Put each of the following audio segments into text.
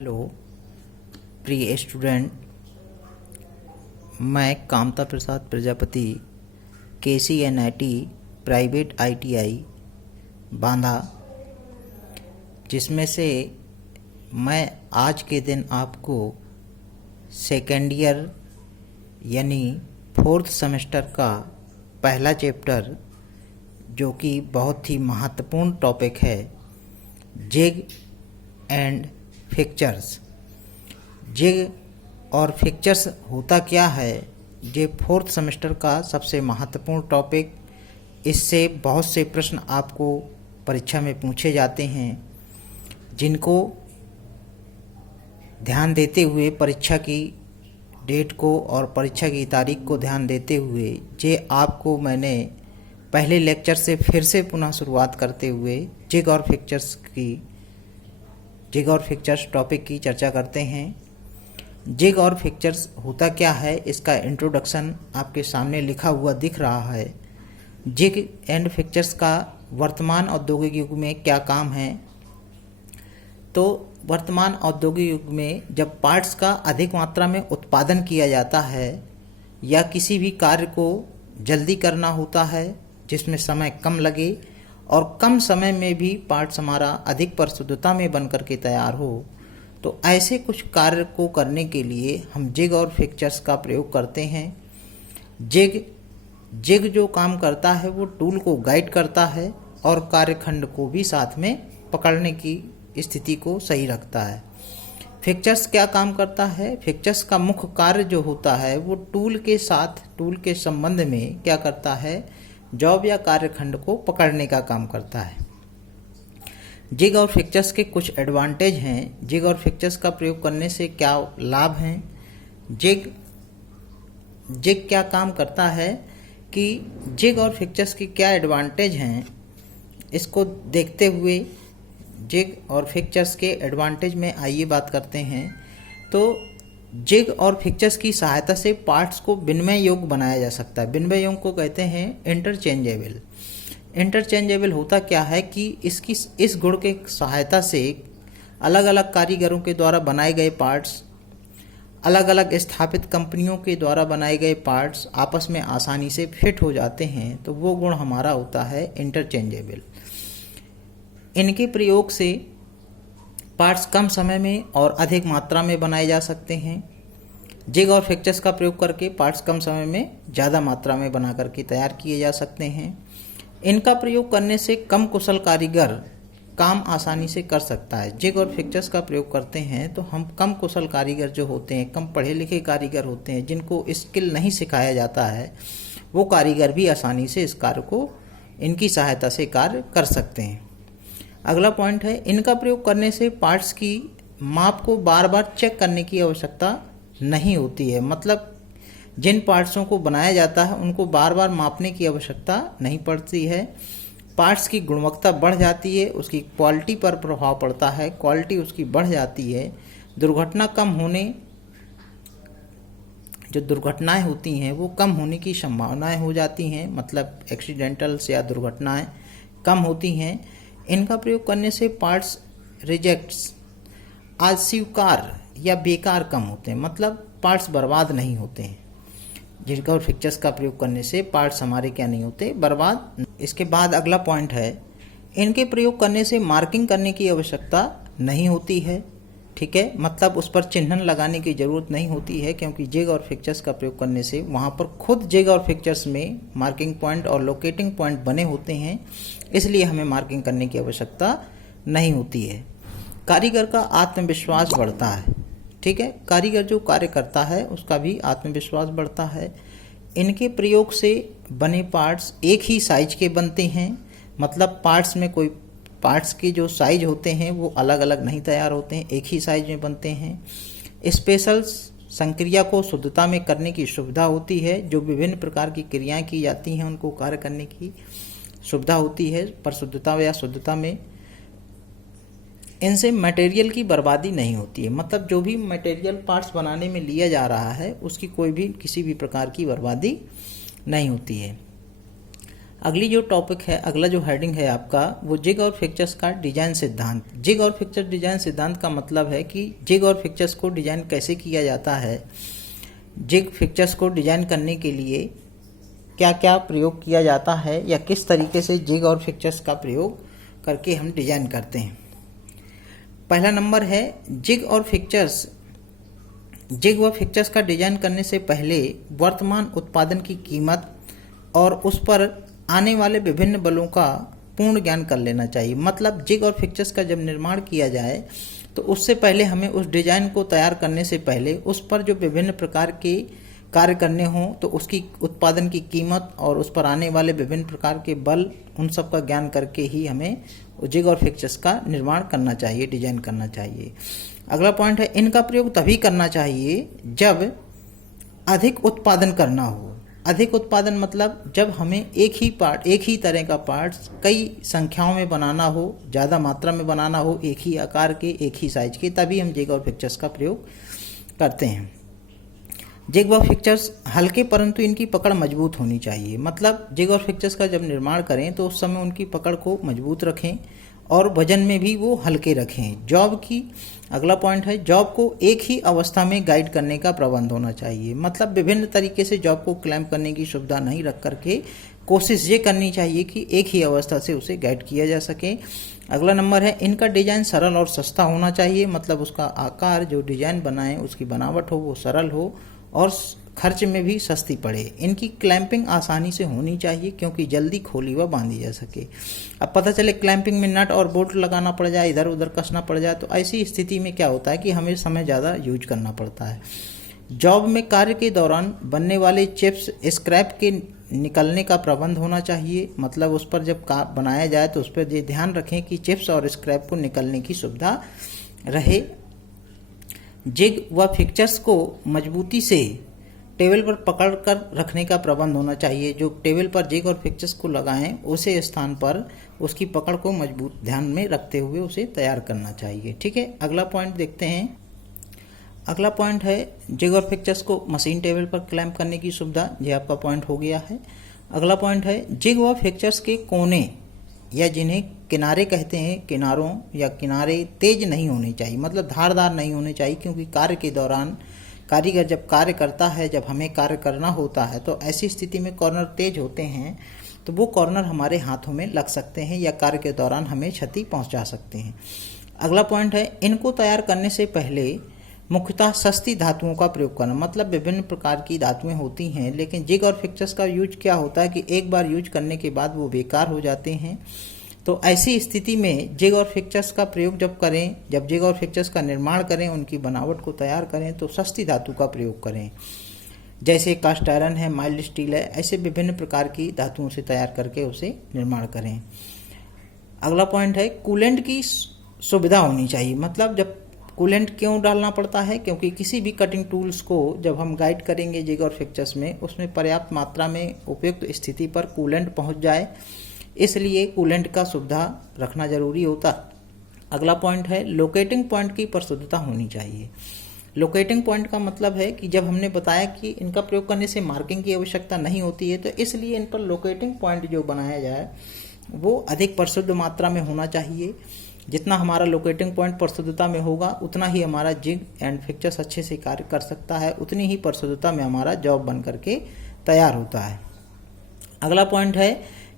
Hello प्रिय student, मैं Kamta Prasad Prajapati KCNIT private ITI Banda, जिसमें से मैं आज के दिन आपको सेकेंड ईयर यानी फोर्थ सेमेस्टर का पहला चैप्टर, जो कि बहुत ही महत्वपूर्ण टॉपिक है, जिग एंड फिक्चर्स। जिग और फिक्चर्स होता क्या है, ये फोर्थ सेमेस्टर का सबसे महत्वपूर्ण टॉपिक। इससे बहुत से प्रश्न आपको परीक्षा में पूछे जाते हैं, जिनको ध्यान देते हुए परीक्षा की डेट को और परीक्षा की तारीख को ध्यान देते हुए ये आपको मैंने पहले लेक्चर से फिर से पुनः शुरुआत करते हुए जिग और फिक्चर्स टॉपिक की चर्चा करते हैं। जिग और फिक्चर्स होता क्या है, इसका इंट्रोडक्शन आपके सामने लिखा हुआ दिख रहा है। जिग एंड फिक्चर्स का वर्तमान औद्योगिक युग में क्या काम है। तो वर्तमान औद्योगिक युग में जब पार्ट्स का अधिक मात्रा में उत्पादन किया जाता है या किसी भी कार्य को जल्दी करना होता है जिसमें समय कम लगे और कम समय में भी पार्ट्स हमारा अधिक परिशुद्धता में बन करके तैयार हो, तो ऐसे कुछ कार्य को करने के लिए हम जिग और फिक्चर्स का प्रयोग करते हैं। जिग जो काम करता है वो टूल को गाइड करता है और कार्यखंड को भी साथ में पकड़ने की स्थिति को सही रखता है। फिक्चर्स क्या काम करता है। फिक्चर्स का मुख्य कार्य जो होता है वो टूल के संबंध में क्या करता है, जॉब या कार्यखंड को पकड़ने का काम करता है। जिग और फिक्चर्स के कुछ एडवांटेज हैं। जिग और फिक्चर्स का प्रयोग करने से क्या लाभ हैं। जिग क्या काम करता है कि जिग और फिक्चर्स की क्या एडवांटेज हैं, इसको देखते हुए जिग और फिक्चर्स के एडवांटेज में आइए बात करते हैं। तो जिग और फिक्चर्स की सहायता से पार्ट्स को विनिमय योग्य बनाया जा सकता है। विनिमय योग्य को कहते हैं इंटरचेंजेबल। इंटरचेंजेबल होता क्या है कि इस गुण के सहायता से अलग अलग कारीगरों के द्वारा बनाए गए पार्ट्स, अलग अलग स्थापित कंपनियों के द्वारा बनाए गए पार्ट्स आपस में आसानी से फिट हो जाते हैं। तो वो गुण हमारा होता है इंटरचेंजेबल। इनके प्रयोग से पार्ट्स कम समय में और अधिक मात्रा में बनाए जा सकते हैं। जिग और फिक्चर्स का प्रयोग करके पार्ट्स कम समय में ज़्यादा मात्रा में बना करके तैयार किए जा सकते हैं। इनका प्रयोग करने से कम कुशल कारीगर काम आसानी से कर सकता है। जिग और फिक्चर्स का प्रयोग करते हैं तो हम कम कुशल कारीगर जो होते हैं, कम पढ़े लिखे कारीगर होते हैं, जिनको स्किल नहीं सिखाया जाता है, वो कारीगर भी आसानी से इस कार्य को इनकी सहायता से कार्य कर सकते हैं। अगला पॉइंट है, इनका प्रयोग करने से पार्ट्स की माप को बार बार चेक करने की आवश्यकता नहीं होती है। मतलब जिन पार्ट्सों को बनाया जाता है उनको बार बार मापने की आवश्यकता नहीं पड़ती है। पार्ट्स की गुणवत्ता बढ़ जाती है, उसकी क्वालिटी पर प्रभाव पड़ता है, क्वालिटी उसकी बढ़ जाती है। दुर्घटना कम होने, जो दुर्घटनाएं होती हैं वो कम होने की संभावनाएं हो जाती हैं। मतलब एक्सीडेंटल्स या दुर्घटनाएं कम होती हैं। इनका प्रयोग करने से पार्ट्स रिजेक्ट्स, अस्वीकार या बेकार कम होते हैं। मतलब पार्ट्स बर्बाद नहीं होते हैं। जिग और फिक्चर्स का प्रयोग करने से पार्ट्स हमारे क्या नहीं होते, बर्बाद। इसके बाद अगला पॉइंट है, इनके प्रयोग करने से मार्किंग करने की आवश्यकता नहीं होती है। ठीक है, मतलब उस पर चिन्हन लगाने की जरूरत नहीं होती है, क्योंकि जिग और फिक्चर्स का प्रयोग करने से वहाँ पर खुद जिग और फिक्चर्स में मार्किंग पॉइंट और लोकेटिंग पॉइंट बने होते हैं, इसलिए हमें मार्किंग करने की आवश्यकता नहीं होती है। कारीगर का आत्मविश्वास बढ़ता है। ठीक है, कारीगर जो कार्य करता है उसका भी आत्मविश्वास बढ़ता है। इनके प्रयोग से बने पार्ट्स एक ही साइज के बनते हैं। मतलब पार्ट्स के जो साइज होते हैं वो अलग अलग नहीं तैयार होते हैं, एक ही साइज में बनते हैं। स्पेशल संक्रिया को शुद्धता में करने की सुविधा होती है। जो विभिन्न प्रकार की क्रियाएं की जाती हैं उनको कार्य करने की सुविधा होती है परिशुद्धता या शुद्धता में। इनसे मटेरियल की बर्बादी नहीं होती है। मतलब जो भी मटेरियल पार्ट्स बनाने में लिया जा रहा है उसकी किसी भी प्रकार की बर्बादी नहीं होती है। अगली जो टॉपिक है, अगला जो हेडिंग है आपका, वो जिग और फिक्चर्स का डिजाइन सिद्धांत। जिग और फिक्चर डिजाइन सिद्धांत का मतलब है कि जिग और फिक्चर्स को डिजाइन कैसे किया जाता है, जिग फिक्चर्स को डिजाइन करने के लिए क्या क्या प्रयोग किया जाता है, या किस तरीके से जिग और फिक्चर्स का प्रयोग करके हम डिजाइन करते हैं। पहला नंबर है जिग और फिक्चर्स। जिग व फिक्चर्स का डिजाइन करने से पहले वर्तमान उत्पादन की कीमत और उस पर आने वाले विभिन्न बलों का पूर्ण ज्ञान कर लेना चाहिए। मतलब जिग और फिक्चर्स का जब निर्माण किया जाए तो उससे पहले हमें उस डिजाइन को तैयार करने से पहले उस पर जो विभिन्न प्रकार के कार्य करने हों तो उसकी उत्पादन की कीमत और उस पर आने वाले विभिन्न प्रकार के बल, उन सब का ज्ञान करके ही हमें जिग और फिक्चर्स का निर्माण करना चाहिए, डिजाइन करना चाहिए। अगला पॉइंट है इनका प्रयोग तभी करना चाहिए जब अधिक उत्पादन करना हो। अधिक उत्पादन मतलब जब हमें एक ही तरह का पार्ट्स कई संख्याओं में बनाना हो, ज़्यादा मात्रा में बनाना हो, एक ही आकार के, एक ही साइज के, तभी हम जिग और फिक्चर्स का प्रयोग करते हैं। जिग व फिक्चर्स हल्के परंतु इनकी पकड़ मजबूत होनी चाहिए। मतलब जिग और फिक्चर्स का जब निर्माण करें तो उस समय उनकी पकड़ को मजबूत रखें और वजन में भी वो हल्के रखें। जॉब की अगला पॉइंट है जॉब को एक ही अवस्था में गाइड करने का प्रबंध होना चाहिए। मतलब विभिन्न तरीके से जॉब को क्लैंप करने की सुविधा नहीं रख करके कोशिश ये करनी चाहिए कि एक ही अवस्था से उसे गाइड किया जा सके। अगला नंबर है इनका डिजाइन सरल और सस्ता होना चाहिए। मतलब उसका आकार, जो डिजाइन बनाए उसकी बनावट हो वो सरल हो और खर्च में भी सस्ती पड़े। इनकी क्लैंपिंग आसानी से होनी चाहिए क्योंकि जल्दी खोली व बांधी जा सके। अब पता चले क्लैंपिंग में नट और बोल्ट लगाना पड़ जाए, इधर उधर कसना पड़ जाए, तो ऐसी स्थिति में क्या होता है कि हमें समय ज़्यादा यूज करना पड़ता है। जॉब में कार्य के दौरान बनने वाले चिप्स, स्क्रैप के निकलने का प्रबंध होना चाहिए। मतलब उस पर जब बनाया जाए तो उस पर ये ध्यान रखें कि चिप्स और स्क्रैप को निकलने की सुविधा रहे। जिग व फिक्चर्स को मजबूती से टेबल पर पकड़ कर रखने का प्रबंध होना चाहिए। जो टेबल पर जिग और फिक्चर्स को लगाएं उसे स्थान पर उसकी पकड़ को मजबूत ध्यान में रखते हुए उसे तैयार करना चाहिए। ठीक है, अगला पॉइंट देखते हैं। अगला पॉइंट है जिग और फिक्चर्स को मशीन टेबल पर क्लैंप करने की सुविधा। ये आपका पॉइंट हो गया है। अगला पॉइंट है जिग व फिक्चर्स के कोने या जिन्हें किनारे कहते हैं, किनारों या किनारे तेज नहीं होने चाहिए। मतलब धारदार नहीं होने चाहिए क्योंकि कार्य के दौरान कारीगर जब कार्य करता है, जब हमें कार्य करना होता है तो ऐसी स्थिति में कॉर्नर तेज होते हैं तो वो कॉर्नर हमारे हाथों में लग सकते हैं या कार्य के दौरान हमें क्षति पहुंचा सकते हैं। अगला पॉइंट है इनको तैयार करने से पहले मुख्यतः सस्ती धातुओं का प्रयोग करना। मतलब विभिन्न प्रकार की धातुएं होती हैं, लेकिन जिग और फिक्चर्स का यूज क्या होता है कि एक बार यूज करने के बाद वो बेकार हो जाते हैं। तो ऐसी स्थिति में जिग और फिक्चर्स का प्रयोग जब करें, जब जिग और फिक्चर्स का निर्माण करें, उनकी बनावट को तैयार करें तो सस्ती धातु का प्रयोग करें। जैसे कास्ट आयरन है, माइल्ड स्टील है, ऐसे विभिन्न प्रकार की धातुओं से तैयार करके उसे निर्माण करें। अगला पॉइंट है कूलेंट की सुविधा होनी चाहिए। मतलब जब कूलेंट क्यों डालना पड़ता है, क्योंकि किसी भी कटिंग टूल्स को जब हम गाइड करेंगे जिग और फिक्चर्स में, उसमें पर्याप्त मात्रा में उपयुक्त स्थिति पर कूलेंट पहुंच जाए, इसलिए कूलेंट का सुविधा रखना जरूरी होता। अगला पॉइंट है लोकेटिंग पॉइंट की परिशुद्धता होनी चाहिए। लोकेटिंग पॉइंट का मतलब है कि जब हमने बताया कि इनका प्रयोग करने से मार्किंग की आवश्यकता नहीं होती है, तो इसलिए इन पर लोकेटिंग पॉइंट जो बनाया जाए वो अधिक परिशुद्ध मात्रा में होना चाहिए। जितना हमारा लोकेटिंग पॉइंट परिशुद्धता में होगा उतना ही हमारा जिग एंड फिक्चर्स अच्छे से कार्य कर सकता है, उतनी ही परिशुद्धता में हमारा जॉब बन करके तैयार होता है। अगला पॉइंट है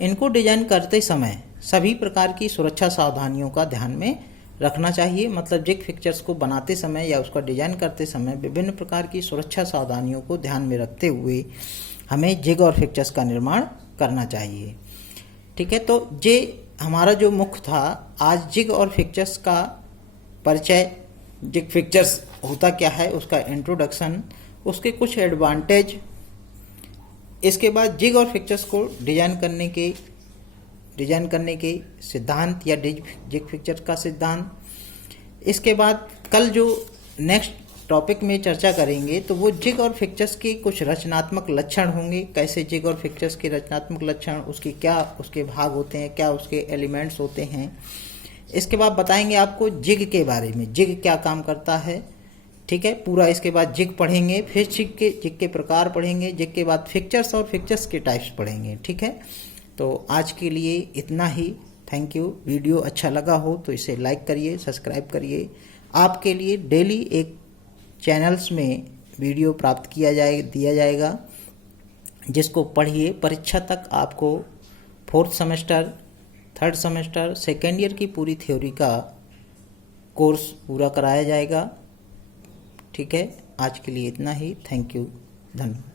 इनको डिजाइन करते समय सभी प्रकार की सुरक्षा सावधानियों का ध्यान में रखना चाहिए। मतलब जिग फिक्चर्स को बनाते समय या उसका डिजाइन करते समय विभिन्न प्रकार की सुरक्षा सावधानियों को ध्यान में रखते हुए हमें जिग और फिक्चर्स का निर्माण करना चाहिए। ठीक है, तो ये हमारा जो मुख्य था आज जिग और फिक्चर्स का परिचय, जिग फिक्चर्स होता क्या है उसका इंट्रोडक्शन, उसके कुछ एडवांटेज, इसके बाद जिग और फिक्चर्स को डिजाइन करने के सिद्धांत या जिग फिक्चर का सिद्धांत। इसके बाद कल जो नेक्स्ट टॉपिक में चर्चा करेंगे तो वो जिग और फिक्चर्स के कुछ रचनात्मक लक्षण होंगे। कैसे जिग और फिक्चर्स के रचनात्मक लक्षण, उसके क्या उसके भाग होते हैं, क्या उसके एलिमेंट्स होते हैं। इसके बाद बताएंगे आपको जिग के बारे में, जिग क्या काम करता है। ठीक है, पूरा इसके बाद जिग पढ़ेंगे, फिर जिग के प्रकार पढ़ेंगे, जिग के बाद फिक्चर्स और फिक्चर्स के टाइप्स पढ़ेंगे। ठीक है, तो आज के लिए इतना ही। Thank you. वीडियो अच्छा लगा हो तो इसे लाइक करिए, सब्सक्राइब करिए। आपके लिए डेली एक चैनल्स में वीडियो प्राप्त दिया जाएगा, जिसको पढ़िए। परीक्षा तक आपको 4th semester, 3rd semester, 2nd year की पूरी थ्योरी का कोर्स पूरा कराया जाएगा। ठीक है, आज के लिए इतना ही। थैंक यू, धन्यवाद।